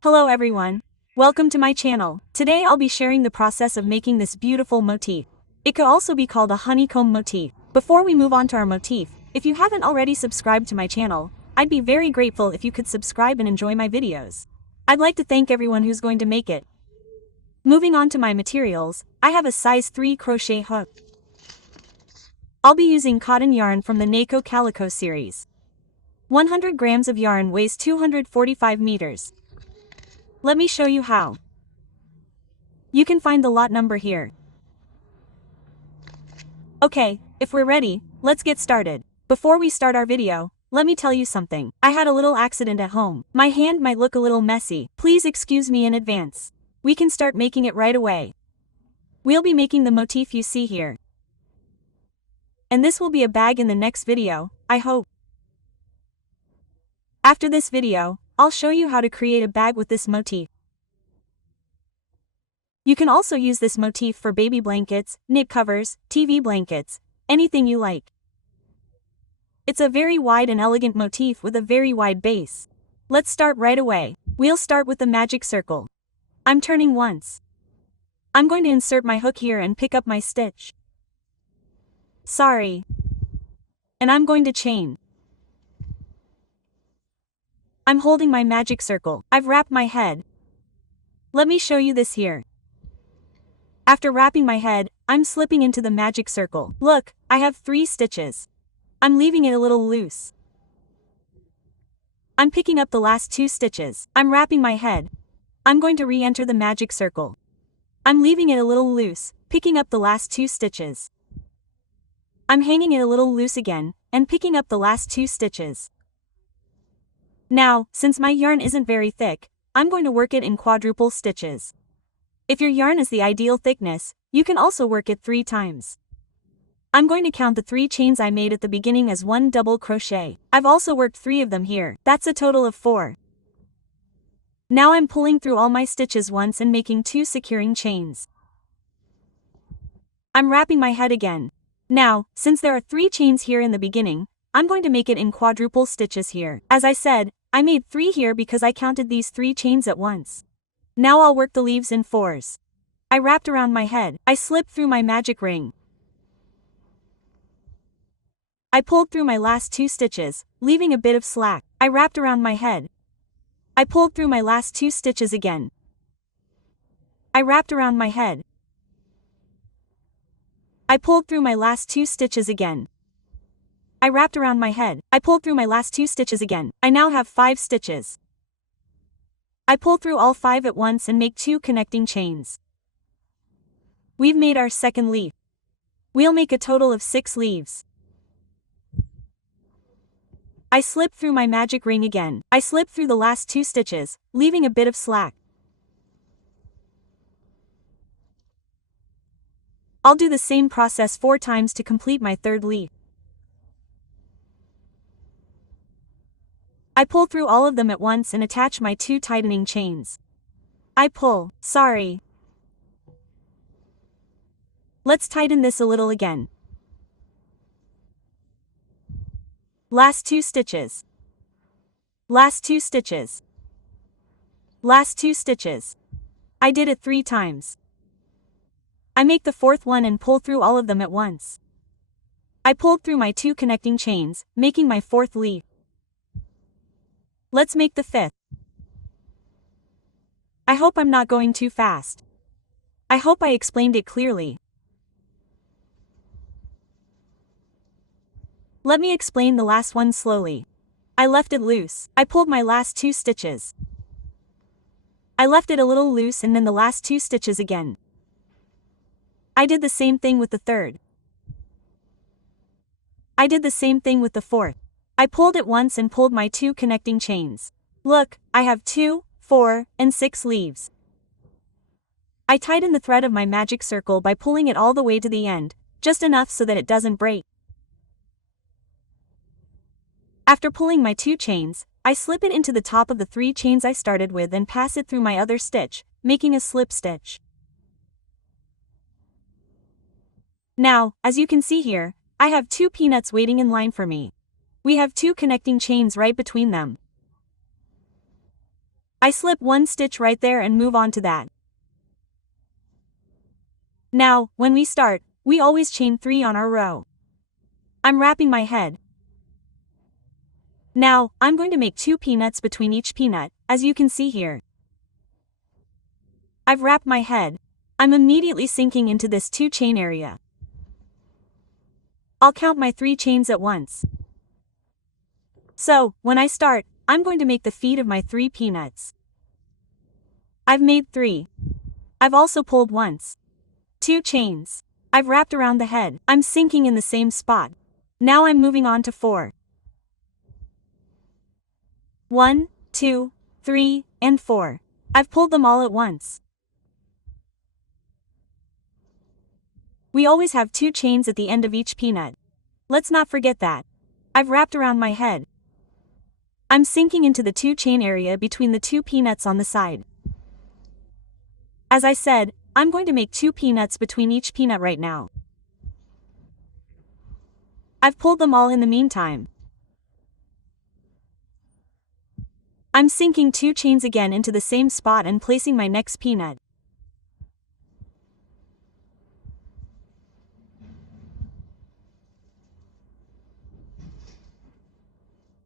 Hello everyone. Welcome to my channel. Today I'll be sharing the process of making this beautiful motif. It could also be called a honeycomb motif. Before we move on to our motif, if you haven't already subscribed to my channel, I'd be very grateful if you could subscribe and enjoy my videos. I'd like to thank everyone who's going to make it. Moving on to my materials, I have a size 3 crochet hook. I'll be using cotton yarn from the Nako Calico series. 100 grams of yarn weighs 245 meters. Let me show you how. You can find the lot number here. Okay, if we're ready, let's get started. Before we start our video, let me tell you something. I had a little accident at home. My hand might look a little messy. Please excuse me in advance. We can start making it right away. We'll be making the motif you see here. And this will be a bag in the next video, I hope. After this video, I'll show you how to create a bag with this motif. You can also use this motif for baby blankets, knit covers, TV blankets, anything you like. It's a very wide and elegant motif with a very wide base. Let's start right away. We'll start with the magic circle. I'm turning once. I'm going to insert my hook here and pick up my stitch. Sorry. And I'm going to chain. I'm holding my magic circle. I've wrapped my head. Let me show you this here. After wrapping my head, I'm slipping into the magic circle. Look, I have 3 stitches. I'm leaving it a little loose. I'm picking up the last 2 stitches. I'm wrapping my head. I'm going to re-enter the magic circle. I'm leaving it a little loose, picking up the last 2 stitches. I'm hanging it a little loose again, and picking up the last 2 stitches. Now, since my yarn isn't very thick, I'm going to work it in quadruple stitches. If your yarn is the ideal thickness, you can also work it 3 times. I'm going to count the 3 chains I made at the beginning as 1 double crochet. I've also worked 3 of them here. That's a total of 4. Now I'm pulling through all my stitches once and making 2 securing chains. I'm wrapping my head again. Now, since there are 3 chains here in the beginning, I'm going to make it in quadruple stitches here. As I said, I made 3 here because I counted these 3 chains at once. Now I'll work the leaves in 4s. I wrapped around my head. I slipped through my magic ring. I pulled through my last 2 stitches, leaving a bit of slack. I wrapped around my head. I pulled through my last 2 stitches again. I wrapped around my head. I pulled through my last 2 stitches again. I wrapped around my head. I pulled through my last 2 stitches again. I now have 5 stitches. I pull through all 5 at once and make 2 connecting chains. We've made our second leaf. We'll make a total of 6 leaves. I slip through my magic ring again. I slip through the last 2 stitches, leaving a bit of slack. I'll do the same process 4 times to complete my third leaf. I pull through all of them at once and attach my 2 tightening chains. I pull. Sorry. Let's tighten this a little again. Last 2 stitches. Last 2 stitches. Last 2 stitches. I did it 3 times. I make the 4th one and pull through all of them at once. I pulled through my 2 connecting chains, making my 4th leaf. Let's make the 5th. I hope I'm not going too fast. I hope I explained it clearly. Let me explain the last one slowly. I left it loose. I pulled my last 2 stitches. I left it a little loose and then the last 2 stitches again. I did the same thing with the 3rd. I did the same thing with the 4th. I pulled it once and pulled my 2 connecting chains. Look, I have 2, 4, and 6 leaves. I tighten the thread of my magic circle by pulling it all the way to the end, just enough so that it doesn't break. After pulling my 2 chains, I slip it into the top of the 3 chains I started with and pass it through my other stitch, making a slip stitch. Now, as you can see here, I have 2 peanuts waiting in line for me. We have 2 connecting chains right between them. I I slip one stitch right there and move on to that. Now, when we start, we always chain 3 on our row. I'm wrapping my head. Now, I'm going to make 2 peanuts between each peanut, as you can see here. I've wrapped my head. I'm immediately sinking into this 2 chain area. I'll count my 3 chains at once. So, when I start, I'm going to make the feet of my 3 peanuts. I've made 3. I've also pulled once. 2 chains. I've wrapped around the head. I'm sinking in the same spot. Now I'm moving on to 4. 1, 2, 3, and 4. I've pulled them all at once. We always have 2 chains at the end of each peanut. Let's not forget that. I've wrapped around my head. I'm sinking into the 2 chain area between the 2 peanuts on the side. As I said, I'm going to make 2 peanuts between each peanut right now. I've pulled them all in the meantime. I'm sinking 2 chains again into the same spot and placing my next peanut.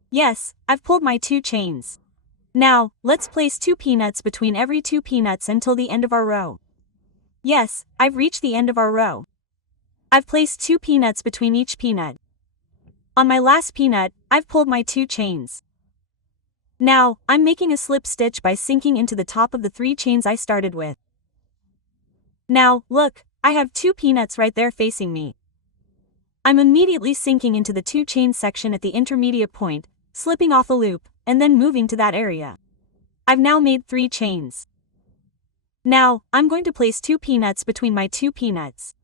Yes, I've pulled my 2 chains. Now, let's place 2 peanuts between every 2 peanuts until the end of our row. Yes, I've reached the end of our row. I've placed 2 peanuts between each peanut. On my last peanut, I've pulled my 2 chains. Now, I'm making a slip stitch by sinking into the top of the 3 chains I started with. Now, look, I have 2 peanuts right there facing me. I'm immediately sinking into the 2 chain section at the intermediate point, slipping off a loop, and then moving to that area. I've now made 3 chains. Now, I'm going to place 2 peanuts between my 2 peanuts.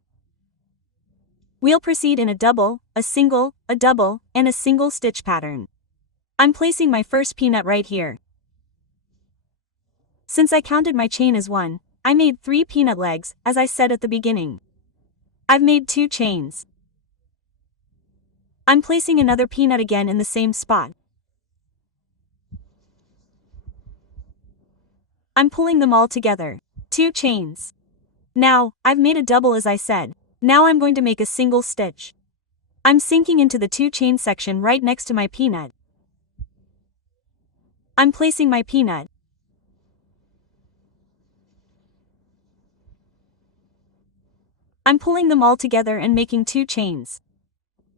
We'll proceed in a double, a single, a double, and a single stitch pattern. I'm placing my first peanut right here. Since I counted my chain as 1, I made 3 peanut legs, as I said at the beginning. I've made 2 chains. I'm placing another peanut again in the same spot. I'm pulling them all together. 2 chains. Now, I've made a double as I said. Now I'm going to make a single stitch. I'm sinking into the 2 chain section right next to my peanut. I'm placing my peanut. I'm pulling them all together and making 2 chains.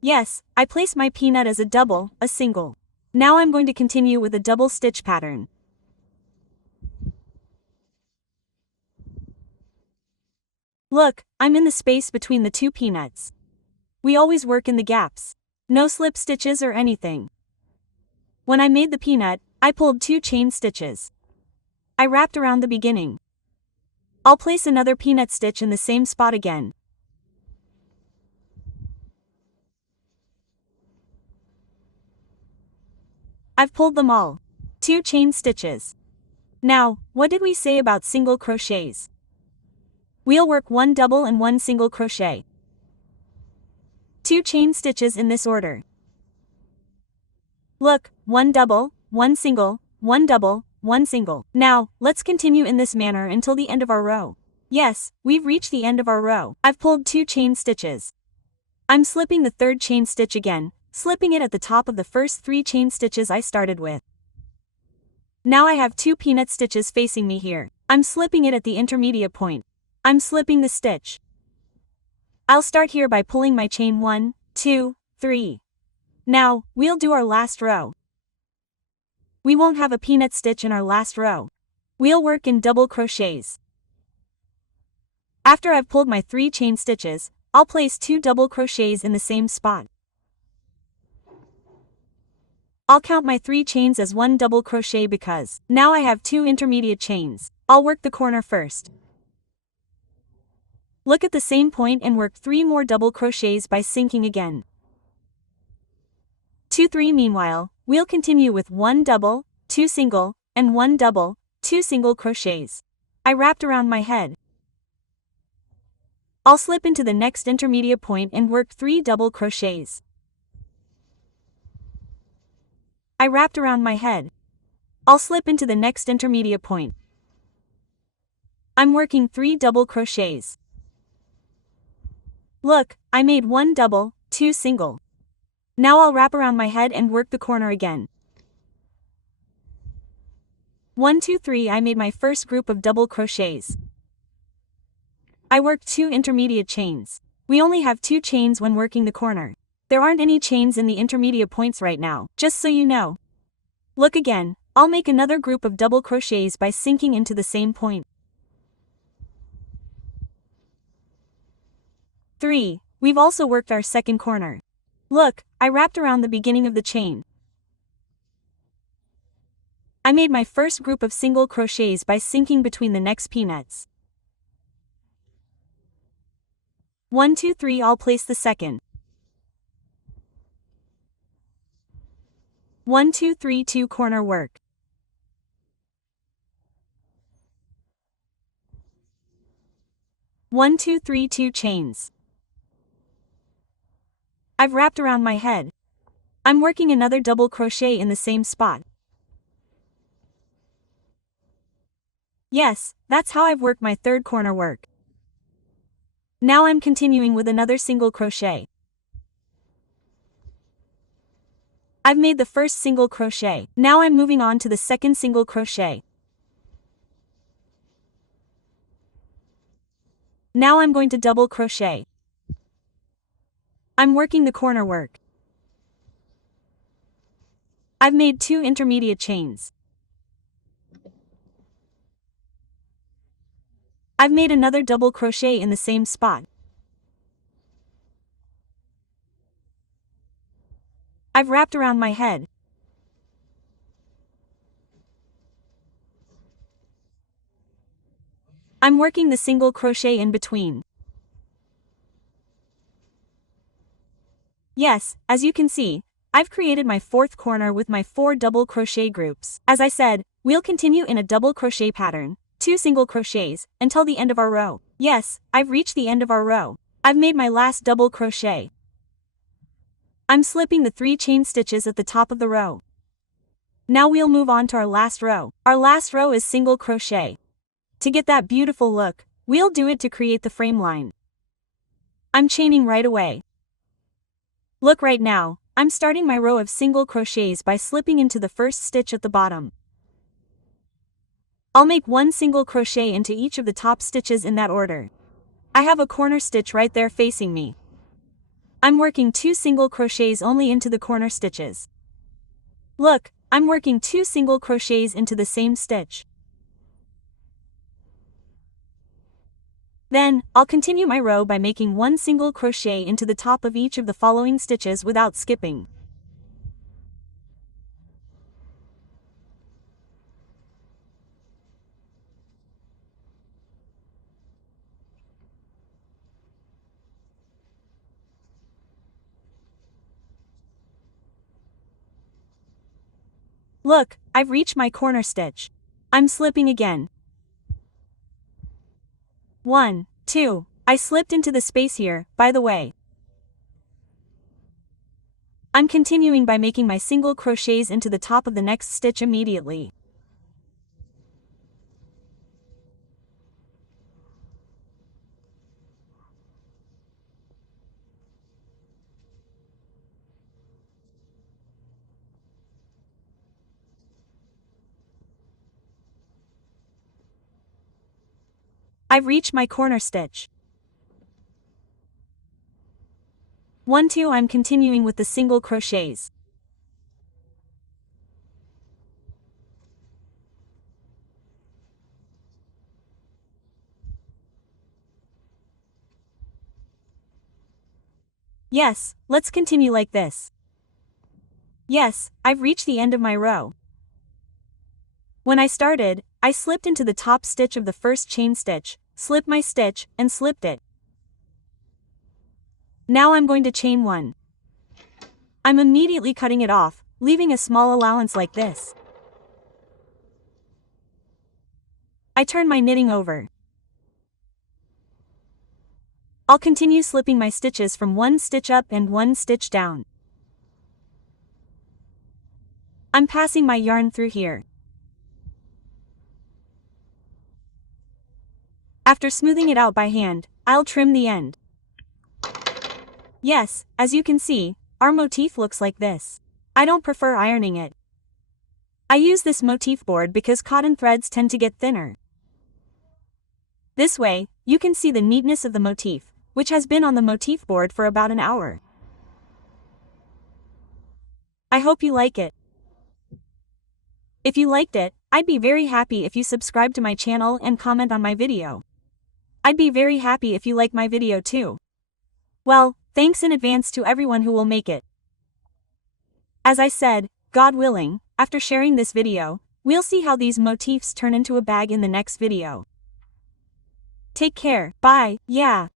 Yes, I placed my peanut as a double, a single. Now I'm going to continue with a double stitch pattern. Look, I'm in the space between the 2 peanuts. We always work in the gaps. No slip stitches or anything. When I made the peanut, I pulled 2 chain stitches. I wrapped around the beginning. I'll place another peanut stitch in the same spot again. I've pulled them all. 2 chain stitches. Now, what did we say about single crochets? We'll work 1 double and 1 single crochet. 2 chain stitches in this order. Look, 1 double, 1 single, 1 double, 1 single. Now, let's continue in this manner until the end of our row. Yes, we've reached the end of our row. I've pulled 2 chain stitches. I'm slipping the 3rd chain stitch again, slipping it at the top of the first 3 chain stitches I started with. Now I have 2 peanut stitches facing me here. I'm slipping it at the intermediate point. I'm slipping the stitch. I'll start here by pulling my chain 1, 2, 3. Now, we'll do our last row. We won't have a peanut stitch in our last row. We'll work in double crochets. After I've pulled my 3 chain stitches, I'll place 2 double crochets in the same spot. I'll count my 3 chains as 1 double crochet because now I have 2 intermediate chains. I'll work the corner first. Look at the same point and work 3 more double crochets by sinking again. 2 3 Meanwhile, we'll continue with 1 double, 2 single, and 1 double, 2 single crochets. I wrapped around my head. I'll slip into the next intermediate point and work 3 double crochets. I wrapped around my head. I'll slip into the next intermediate point. I'm working 3 double crochets. Look, I made 1 double, 2 single. Now I'll wrap around my head and work the corner again. 1 2 3 I made my first group of double crochets. I worked 2 intermediate chains. We only have 2 chains when working the corner. There aren't any chains in the intermediate points right now, just so you know. Look again, I'll make another group of double crochets by sinking into the same point. 3. We've also worked our second corner. Look, I wrapped around the beginning of the chain. I made my first group of single crochets by sinking between the next peanuts. 1 2 3 I'll place the second. 1 2 3 2 corner work. 1 2 3 2 chains. I've wrapped around my head. I'm working another double crochet in the same spot. Yes, that's how I've worked my third corner work. Now I'm continuing with another single crochet. I've made the first single crochet. Now I'm moving on to the second single crochet. Now I'm going to double crochet. I'm working the corner work. I've made 2 intermediate chains. I've made another double crochet in the same spot. I've wrapped around my head. I'm working the single crochet in between. Yes, as you can see, I've created my fourth corner with my 4 double crochet groups. As I said, we'll continue in a double crochet pattern, 2 single crochets, until the end of our row. Yes, I've reached the end of our row. I've made my last double crochet. I'm slipping the 3 chain stitches at the top of the row. Now we'll move on to our last row. Our last row is single crochet. To get that beautiful look, we'll do it to create the frame line. I'm chaining right away. Look right now, I'm starting my row of single crochets by slipping into the first stitch at the bottom. I'll make 1 single crochet into each of the top stitches in that order. I have a corner stitch right there facing me. I'm working 2 single crochets only into the corner stitches. Look, I'm working 2 single crochets into the same stitch. Then, I'll continue my row by making 1 single crochet into the top of each of the following stitches without skipping. Look, I've reached my corner stitch. I'm slipping again. 1, 2, I slipped into the space here, by the way. I'm continuing by making my single crochets into the top of the next stitch immediately. I've reached my corner stitch. 1 2 I'm continuing with the single crochets. Yes, let's continue like this. Yes, I've reached the end of my row. When I started, I slipped into the top stitch of the first chain stitch, slipped my stitch, and slipped it. Now I'm going to chain 1. I'm immediately cutting it off, leaving a small allowance like this. I turn my knitting over. I'll continue slipping my stitches from 1 stitch up and 1 stitch down. I'm passing my yarn through here. After smoothing it out by hand, I'll trim the end. Yes, as you can see, our motif looks like this. I don't prefer ironing it. I use this motif board because cotton threads tend to get thinner. This way, you can see the neatness of the motif, which has been on the motif board for about an hour. I hope you like it. If you liked it, I'd be very happy if you subscribe to my channel and comment on my video. I'd be very happy if you like my video too. Well, thanks in advance to everyone who will make it. As I said, God willing, after sharing this video, we'll see how these motifs turn into a bag in the next video. Take care, bye, yeah.